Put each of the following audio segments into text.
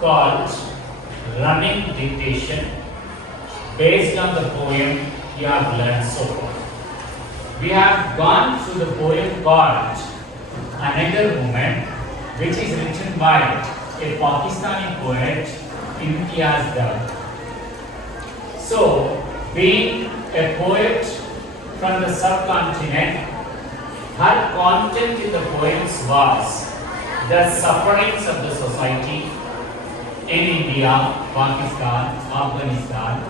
called Running Dictation based on the poem you have learned so far. We have gone through the poem called Another Woman, which is written by a Pakistani poet, Imtiaz Daud. So, being a poet from the subcontinent, her content in the poems was the sufferings of the society in India, Pakistan, Afghanistan,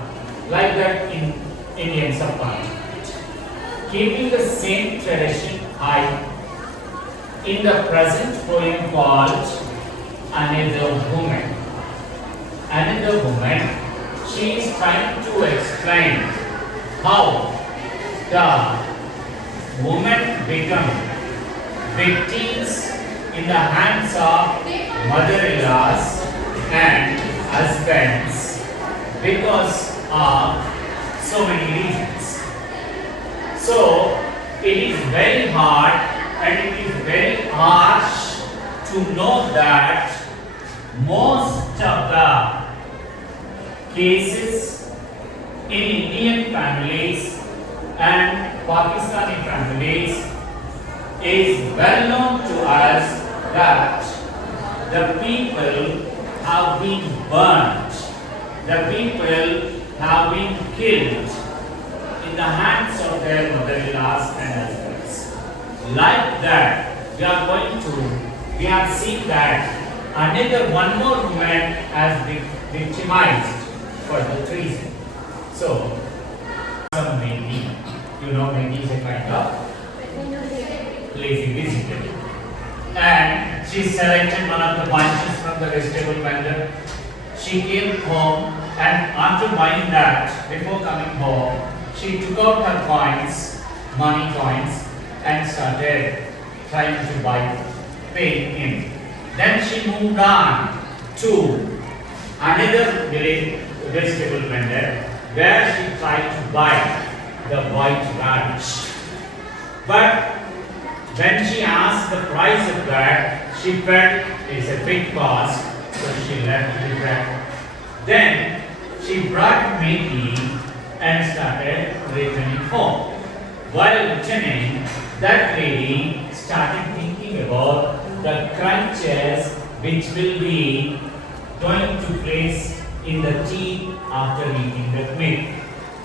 like that in Indian subcontinent. Keeping the same tradition high, in the present poem called Another Woman. Another Woman, she is trying to explain how the women become victims in the hands of mother-in-laws and husbands because of so many reasons. So it is very hard and it is very harsh to know that most of the cases in Indian families and Pakistani families is well known to us that the people have been burnt, the people have been killed in the hands of their mother-in-laws and husbands. Like that, we have seen that one more woman has been victimized for the treason. So, some Mendi, Mendi is a kind of lazy vegetable. And she selected one of the bunches from the vegetable vendor. She came home and after buying that, before coming home, she took out her coins, money coins, and started trying to pay him. Then she moved on to another vegetable vendor where she tried to buy the white radish. But when she asked the price of that, she felt it's a big cost, so she left the bread. Then she brought Maggie and started returning home. While returning, that lady started thinking about the crunches which will be going to place in the tea after eating the milk.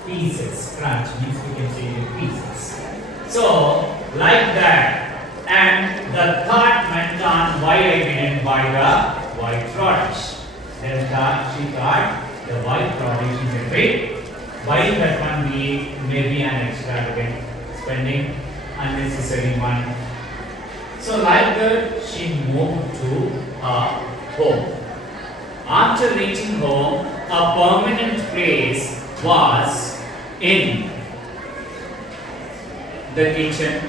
Pieces, crunch means we can say the pieces. So, like that, and the thought went on why I didn't buy the white radish. Then she thought the white radish is a big, buying that one may be an extravagant spending, unnecessary money. So like that, she moved to her home. After reaching home, a permanent place was in the kitchen.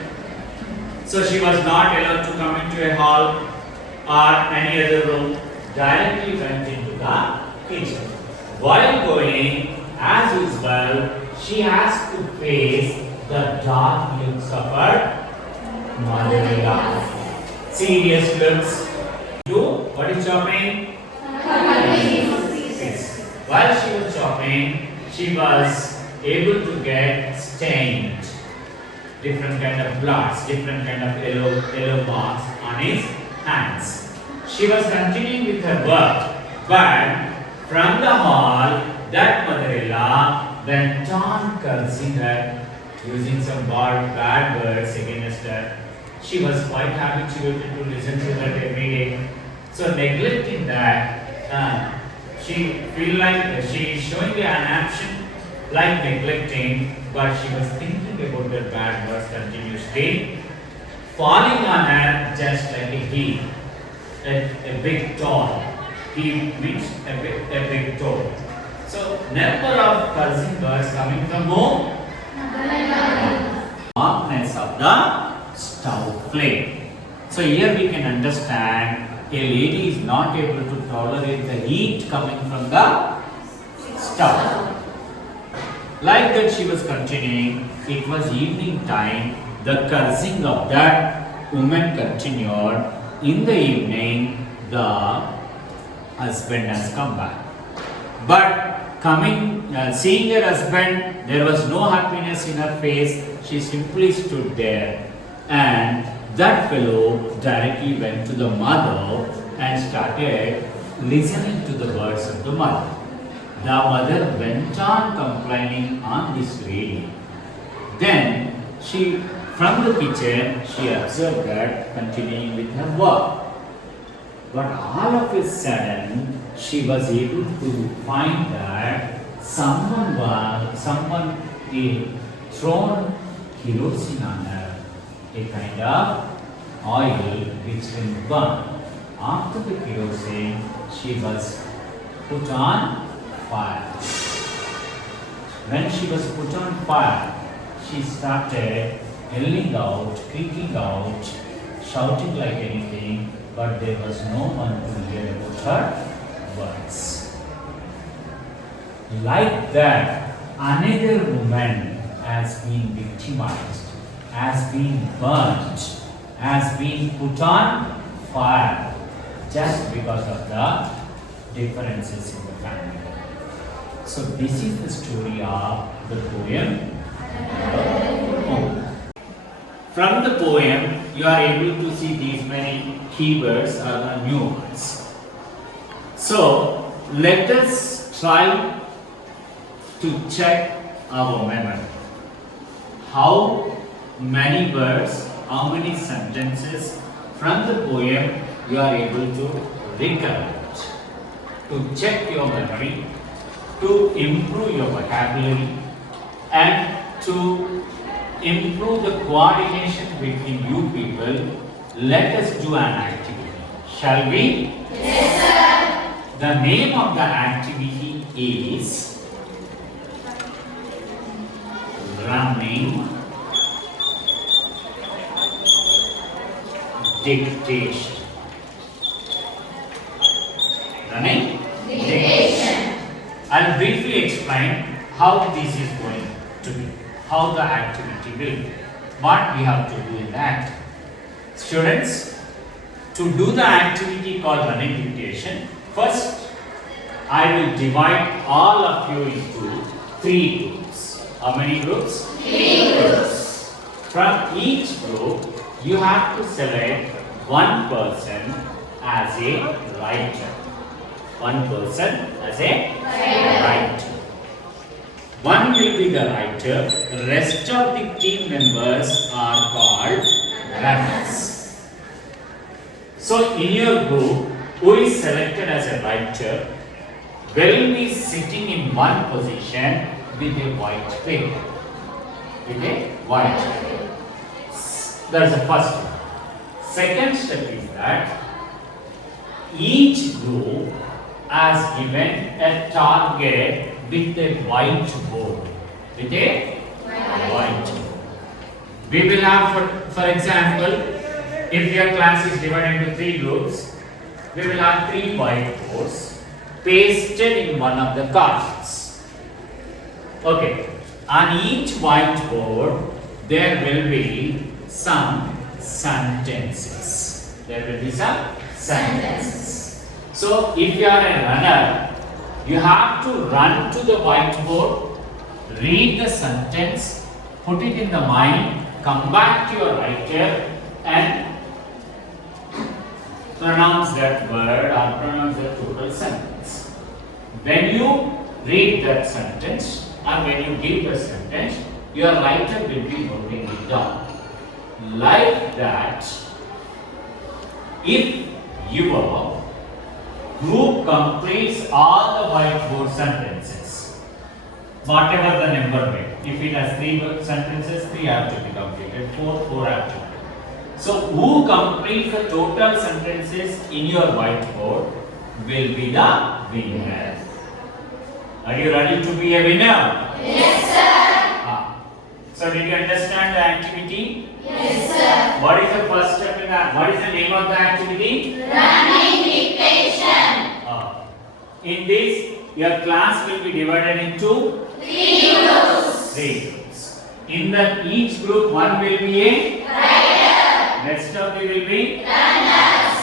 So she was not allowed to come into a hall or any other room. Directly went into the kitchen. While going, as usual, she has to face the dark looks of her mother-in-law. Serious looks. What is chopping? Yes. While she was chopping, she was able to get stained. Different kind of blots, different kind of yellow marks on his hands. She was continuing with her work, but from the hall, that mother-in-law went on cursing her, using some bad words against her. She was quite habituated to listen to that every day. So neglecting that, she feel like she is showing an action like neglecting, but she was thinking about the bad words continuously, falling on her just like a heap, a big toll. He means a big toll. So number of cursing words coming from whom? Darkness of the stove flame. So here we can understand a lady is not able to tolerate the heat coming from the stove. Like that she was continuing, it was evening time, the cursing of that woman continued. In the evening, the husband has come back. But seeing her husband, there was no happiness in her face. She simply stood there, and that fellow directly went to the mother and started listening to the words of the mother. The mother went on complaining on this lady. Then she, from the kitchen, she observed that continuing with her work. But all of a sudden, she was able to find that someone had thrown kerosene on her, a kind of oil which will burn. After the kerosene, she was put on fire. When she was put on fire, she started yelling out, creaking out, shouting like anything, but there was no one to hear about her words. Like that, another woman has been victimized, has been burnt, has been put on fire just because of the differences in the family. So this is the story of the poem. From the poem, you are able to see these many keywords or the new words. So let us try to check our memory. How many words, how many sentences from the poem you are able to recollect. To check your memory, to improve your vocabulary, and to improve the coordination between you people, let us do an activity. Shall we? Yes, sir. The name of the activity is running dictation. Running dictation. I'll briefly explain how this is going to be, how the activity will be, what we have to do in that. Students, to do the activity called running dictation, first I will divide all of you into 3 groups. How many groups? 3 groups. From each group, you have to select one person as a writer. One person as a writer. One will be the writer, rest of the team members are called runners. So in your group, who is selected as a writer will be sitting in one position with a white paper. With a white paper. That's the first one. Second step is that each group has given a target with a white board. With a white board. We will have, for example, if your class is divided into 3 groups, we will have 3 white boards pasted in one of the corners. Okay. On each whiteboard, there will be some sentences. There will be some sentences. So, if you are a runner, you have to run to the whiteboard, read the sentence, put it in the mind, come back to your writer and pronounce that word or pronounce the total sentence. When you read that sentence or when you give the sentence, your writer will be noting it down. Like that, if your group completes all the whiteboard sentences, whatever the number may. If it has 3 sentences, 3 have to be completed, 4 have to be. So, who completes the total sentences in your whiteboard will be the winner. Are you ready to be a winner? Yes, sir. So, did you understand the activity? Yes, sir. What is the first step in that? What is the name of the activity? Running dictation. In this, your class will be divided into 3 groups. 3 groups. In that each group, one will be a Writer. rest of them will be Runners.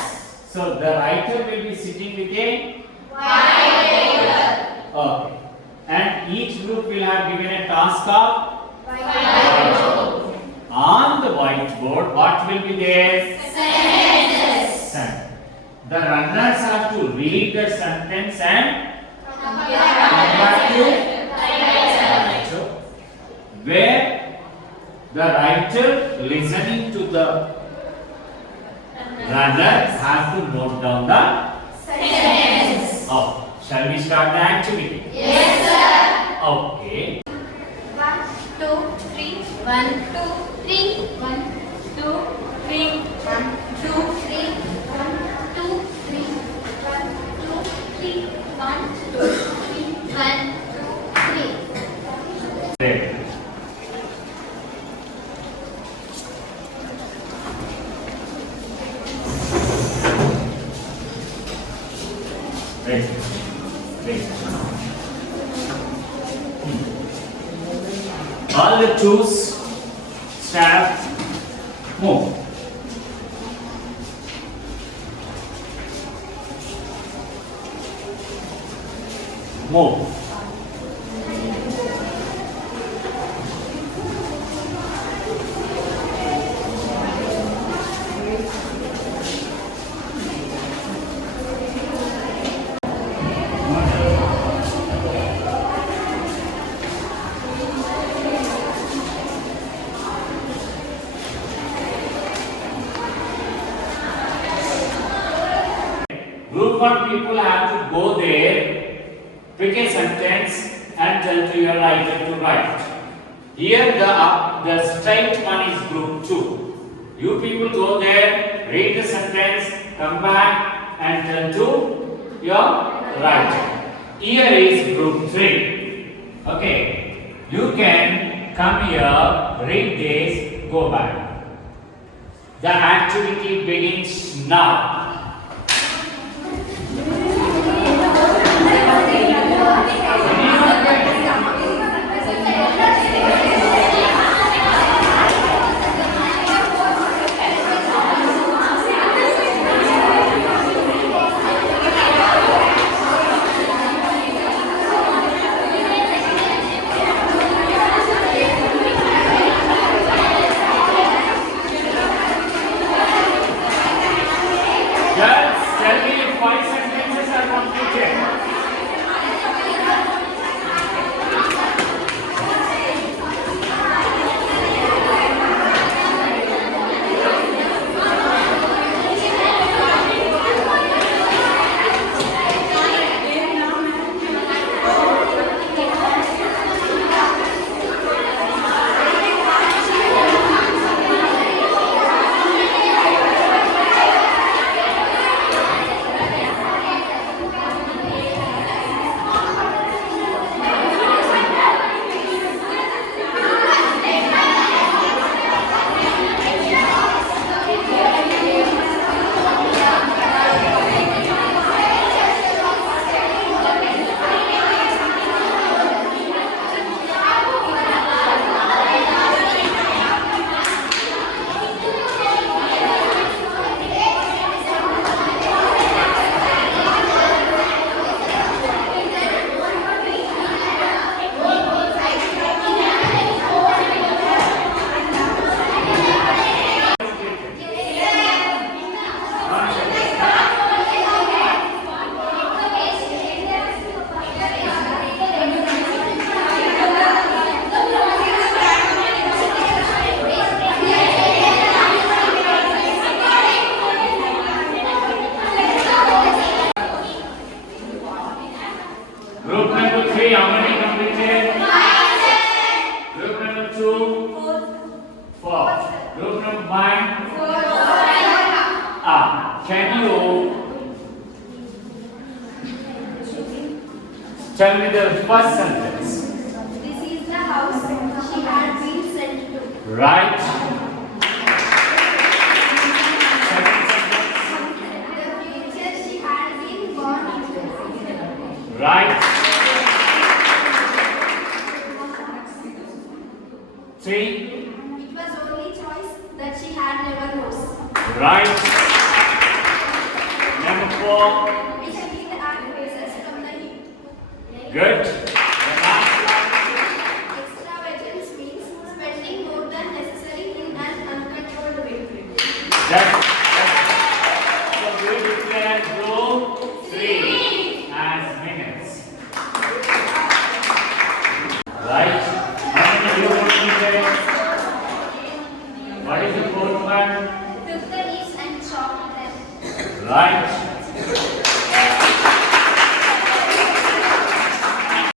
So the writer will be sitting with a task of on the whiteboard. What will be there? Sentence. The runners have to read the sentence and come back to where the writer listening to the runner have to note down the Sentence. Oh, shall we start the activity? Yes, sir. Okay. 1, 2, 3. 1, 2, 3. 1, 2, 3. 1, 2, 3. 1, 2, 3. 1, 2, 3. 1, 2, 3. 1, 2, 3. Great. Great. Great. All the tools, staff, move. Move. Group one people have to go there, pick a sentence and tell to your writer to write. Here the straight one is group 2. You people go there, read the sentence, come back and tell to your writer. Here is group 3. Okay, you can come here, read this, go back. The activity begins now. Just tell me if 5 sentences are completed. Group number 3, how many completed? 5. Group number 2? 4. Group number 1? 4. Can you tell me the first sentence? This is the house she had been sent to. Right. The future she had been born into. Right. 3. It was only choice that she had never knows. Right. Number 4. Which again the art faces from the hip. Good. The last one. Extravagant So we declare group 3 as minutes. Right? How many you completed? What is the fourth one? Took the leaves and chopped them. Right.